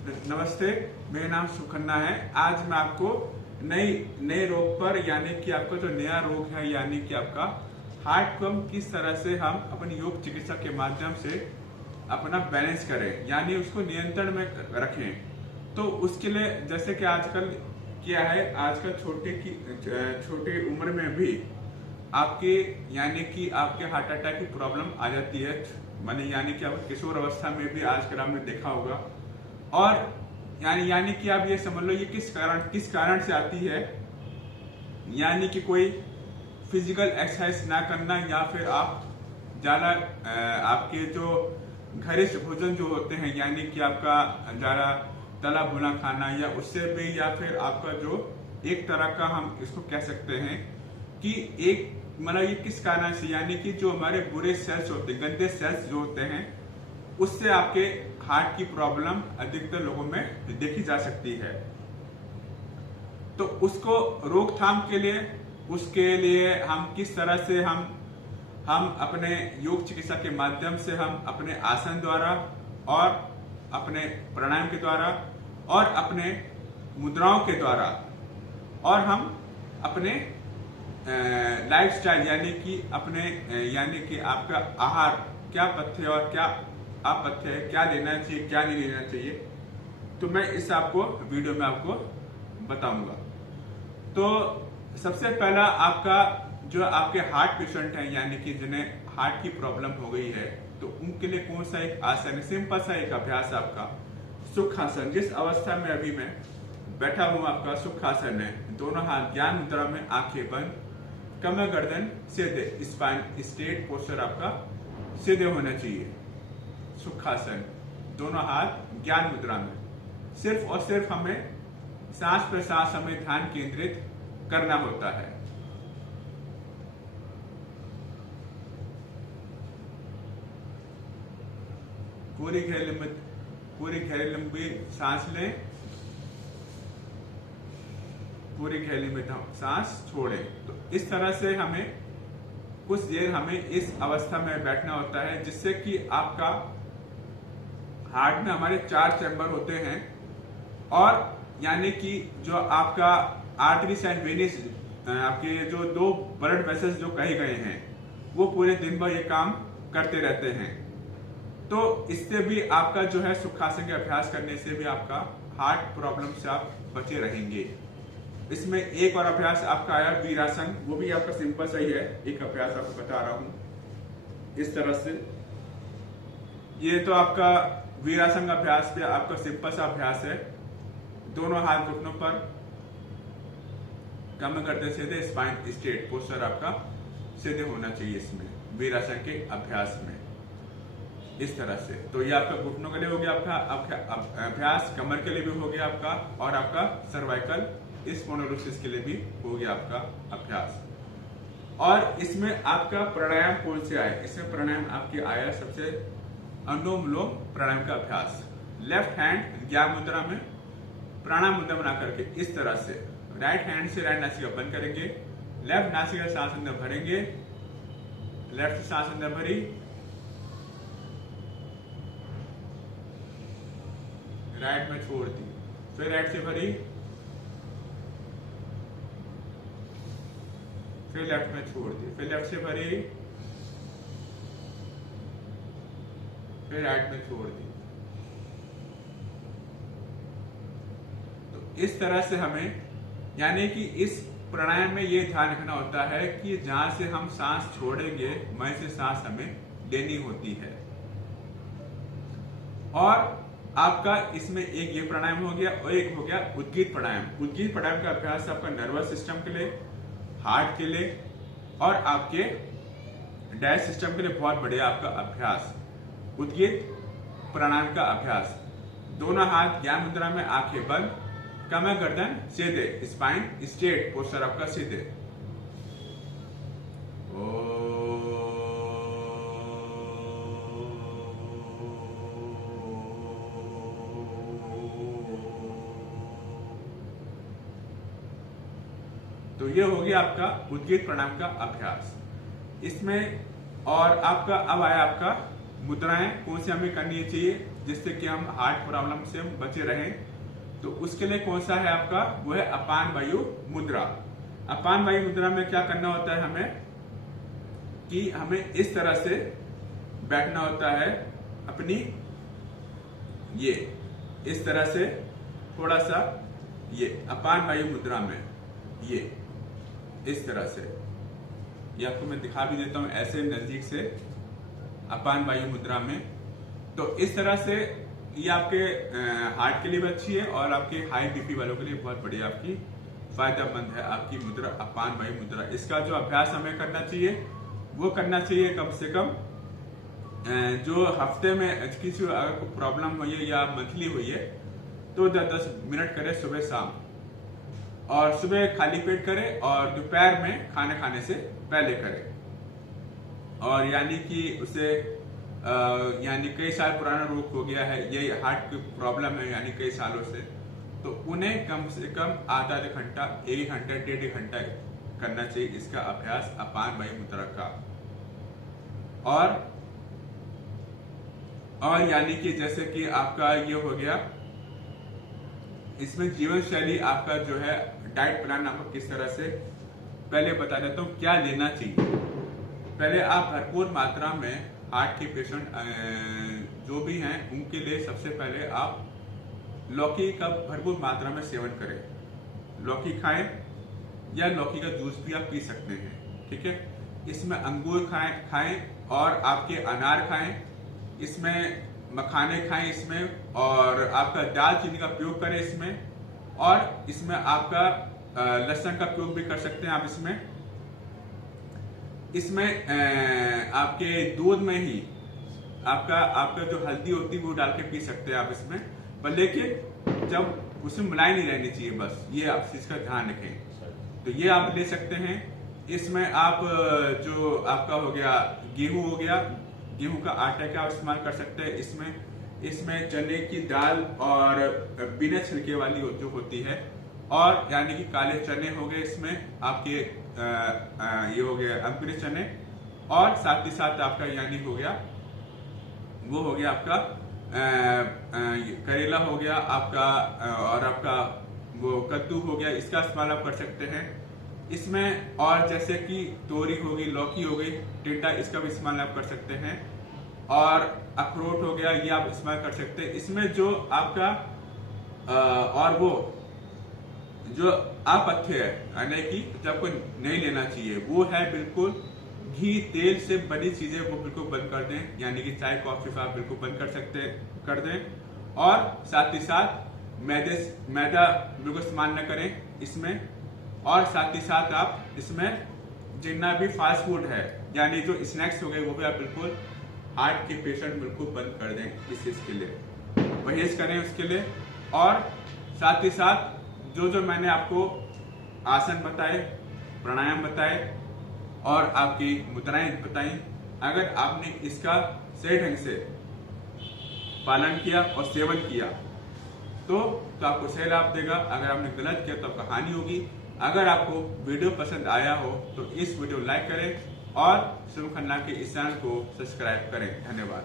नमस्ते, मेरा नाम सुखन्ना है। आज मैं आपको नए रोग पर यानी कि आपका जो नया रोग है यानी कि आपका हार्ट को हम किस तरह से हम अपनी योग चिकित्सा के माध्यम से अपना बैलेंस करें यानी उसको नियंत्रण में रखें। तो उसके लिए जैसे कि आजकल क्या है, आजकल छोटी उम्र में भी आपके यानी कि आपके हार्ट अटैक की प्रॉब्लम आ जाती है। माने यानी कि आप किशोर अवस्था में भी आजकल आपने देखा होगा। और यानी कि आप ये समझ लो ये किस कारण से आती है, यानी कि कोई फिजिकल एक्सरसाइज ना करना या फिर आप ज्यादा आपके जो घरेलू भोजन जो होते हैं यानी कि आपका ज्यादा तला भुना खाना या उससे भी, या फिर आपका जो एक तरह का हम इसको कह सकते हैं कि एक मतलब ये किस कारण से, यानी कि जो हमारे बुरे सेल्स होते हैं, गंदे सेल्स जो होते हैं, उससे आपके हार्ट की प्रॉब्लम अधिकतर लोगों में देखी जा सकती है। तो उसको रोकथाम के लिए उसके लिए हम किस तरह से हम अपने योग चिकित्सा के माध्यम से हम अपने आसन द्वारा और अपने प्राणायाम के द्वारा और अपने मुद्राओं के द्वारा और हम अपने लाइफस्टाइल यानी कि आपका आहार क्या पथ्य और क्या अपथ्य है, क्या लेना चाहिए क्या नहीं लेना चाहिए, तो मैं इस आपको वीडियो में आपको बताऊंगा। तो सबसे पहला आपका जो आपके हार्ट पेशेंट हैं यानी कि जिन्हें हार्ट की प्रॉब्लम हो गई है, तो उनके लिए कौन सा एक आसन है, सिंपल सा एक अभ्यास आपका सुखासन। जिस अवस्था में अभी मैं बैठा हूं आपका सुखासन है। दोनों हाथ ज्ञान मुद्रा में, आंखें बंद, कमर गर्दन सीधे, स्पाइन स्ट्रेट, पोस्चर आपका सीधे होना चाहिए। सुखासन, दोनों हाथ ज्ञान मुद्रा में। सिर्फ और सिर्फ हमें सांस पर सांस हमें ध्यान केंद्रित करना होता है। पूरी गहरी लंबी सांस लें, पूरी गहरी में सांस छोड़ें। तो इस तरह से हमें कुछ देर हमें इस अवस्था में बैठना होता है, जिससे कि आपका हार्ट में हमारे 4 चैम्बर होते हैं और यानी कि जो आपका आर्टरीज एंड वेनिस, आपके जो 2 ब्लड वेसल्स जो कहे गए हैं, वो पूरे दिन भर ये काम करते रहते हैं। तो इससे भी आपका जो है सुखासन के अभ्यास करने से भी आपका हार्ट प्रॉब्लम से आप बचे रहेंगे। इसमें एक और अभ्यास आपका आया वीरासन, वो भी आपका सिंपल सही है। एक अभ्यास आपको बता रहा हूं इस तरह से। ये तो आपका वीरासन का अभ्यास पे आपका सिंपल सा अभ्यास है। दोनों हाथ घुटनों पर, कमर करते सीधे, स्पाइन स्ट्रेट, पोस्चर आपका सीधे होना चाहिए इसमें वीरासन के अभ्यास में, इस तरह से। तो ये आपका घुटनों के लिए हो गया आपका अभ्यास, कमर के लिए भी हो गया आपका, और आपका सर्वाइकल स्पॉन्डिलोसिस के लिए भी हो गया आपका अभ्यास। और इसमें आपका प्राणायाम कौन से आए? इसमें प्राणायाम आपके आया सबसे अनुलोम विलोम प्राणायाम का अभ्यास। लेफ्ट हैंड ज्ञान मुद्रा में, प्राणायाम मुद्रा बना करके इस तरह से राइट हैंड से राइट नासिका बंद करेंगे, लेफ्ट नासिका सांस अंदर भरेंगे, लेफ्ट सांस अंदर भरी, राइट में छोड़ दी, फिर राइट से भरी, फिर लेफ्ट में छोड़ दी, फिर लेफ्ट से भरी, फिर राइट में छोड़ दी। तो इस तरह से हमें यानी कि इस प्राणायाम में ये ध्यान रखना होता है कि जहां से हम सांस छोड़ेंगे वहीं से सांस हमें लेनी होती है। और आपका इसमें एक ये प्राणायाम हो गया और एक हो गया उद्गीत प्राणायाम। उद्गीत प्राणायाम का अभ्यास आपका नर्वस सिस्टम के लिए, हार्ट के लिए और आपके डाइजेस्ट सिस्टम के लिए बहुत बढ़िया आपका अभ्यास। उद्गीत प्राणायाम का अभ्यास, दोनों हाथ ज्ञान मुद्रा में, आंखें बंद, कमर गर्दन सीधे, स्पाइन स्ट्रेट, पोस्चर आपका सीधे। तो ये हो गया आपका उद्गीत प्राणायाम का अभ्यास। इसमें और आपका अब आया आपका मुद्राएं कौन सी हमें करनी चाहिए। जिससे कि हम हार्ट प्रॉब्लम से बचे रहें, तो उसके लिए कौन सा है आपका, वो है अपान वायु मुद्रा। अपान वायु मुद्रा में क्या करना होता है हमें, कि हमें इस तरह से बैठना होता है अपनी, ये इस तरह से थोड़ा सा, ये अपान वायु मुद्रा में, ये इस तरह से, ये आपको मैं दिखा भी देता हूं ऐसे नजदीक से, अपान वायु मुद्रा में। तो इस तरह से ये आपके हार्ट के लिए भी अच्छी है और आपके हाई बीपी वालों के लिए बहुत बढ़िया आपकी फायदेमंद है आपकी मुद्रा, अपान वायु मुद्रा। इसका जो अभ्यास हमें करना चाहिए वो करना चाहिए कम से कम जो हफ्ते में किसी अगर कोई प्रॉब्लम हुई है या मंथली हुई है तो 10 मिनट करें सुबह शाम, और सुबह खाली पेट करें और दोपहर में खाने खाने से पहले करें। और यानी कि उसे यानी कई साल पुराना रोग हो गया है, ये हार्ट की प्रॉब्लम है यानी कई सालों से, तो उन्हें कम से कम आधा घंटा, 1 घंटा, 1.5 घंटा करना चाहिए इसका अभ्यास अपान वायु मुद्रा का। और यानी कि जैसे कि आपका ये हो गया, इसमें जीवन शैली आपका जो है डाइट प्लान आपको किस तरह से, पहले बता देता हूँ क्या लेना चाहिए। पहले आप भरपूर मात्रा में हार्ट के पेशेंट जो भी हैं उनके लिए सबसे पहले आप लौकी का भरपूर मात्रा में सेवन करें। लौकी खाएं या लौकी का जूस भी आप पी सकते हैं, ठीक है। इसमें अंगूर खाएं और आपके अनार खाएं, इसमें मखाने खाएं इसमें, और आपका दालचीनी का प्रयोग करें इसमें, और इसमें आपका लहसुन का प्रयोग भी कर सकते हैं आप इसमें आपके दूध में ही आपका जो हल्दी होती है वो डाल के पी सकते हैं आप इसमें, पर लेकिन जब उसमें मलाई नहीं रहनी चाहिए, बस ये आप चीज का ध्यान रखें। तो ये आप ले सकते हैं। इसमें आप जो आपका हो गया गेहूं हो गया, गेहूं का आटा का आप इस्तेमाल कर सकते हैं इसमें चने की दाल और बिना छिलके वाली जो होती है, और यानी कि काले चने हो गए इसमें आपके ये हो गया अंकुरित चने, और साथ ही साथ आपका यानी हो गया वो हो गया आपका करेला हो गया आपका, और आपका वो कद्दू हो गया, इसका इस्तेमाल आप कर सकते हैं इसमें। और जैसे कि तोरी हो गई, लौकी हो गई, टिंडा, इसका भी इस्तेमाल आप कर सकते हैं, और अखरोट हो गया, ये आप इस्तेमाल कर सकते हैं। इसमें जो आपका और वो जो अपथ्य है यानी कि जब कोई नहीं लेना चाहिए वो है बिल्कुल घी तेल से बनी चीजें वो बिल्कुल बंद कर दें, यानी कि चाय कॉफी आप बिल्कुल बंद कर दें, और साथ ही साथ मैदा बिल्कुल इस्तेमाल न करें इसमें, और साथ ही साथ आप इसमें जितना भी फास्ट फूड है यानी जो स्नैक्स हो गए वो भी आप बिल्कुल हार्ट के पेशेंट बिल्कुल बंद कर दें इस चीज के लिए, परहेज करें उसके लिए। और साथ ही साथ जो मैंने आपको आसन बताए, प्राणायाम बताए और आपकी मुद्राएं बताई, अगर आपने इसका सही ढंग से पालन किया और सेवन किया तो आपको सही लाभ देगा। अगर आपने गलत किया तो आपको हानि होगी। अगर आपको वीडियो पसंद आया हो तो इस वीडियो लाइक करें और शुभ खन्ना के इस चैनल को सब्सक्राइब करें। धन्यवाद।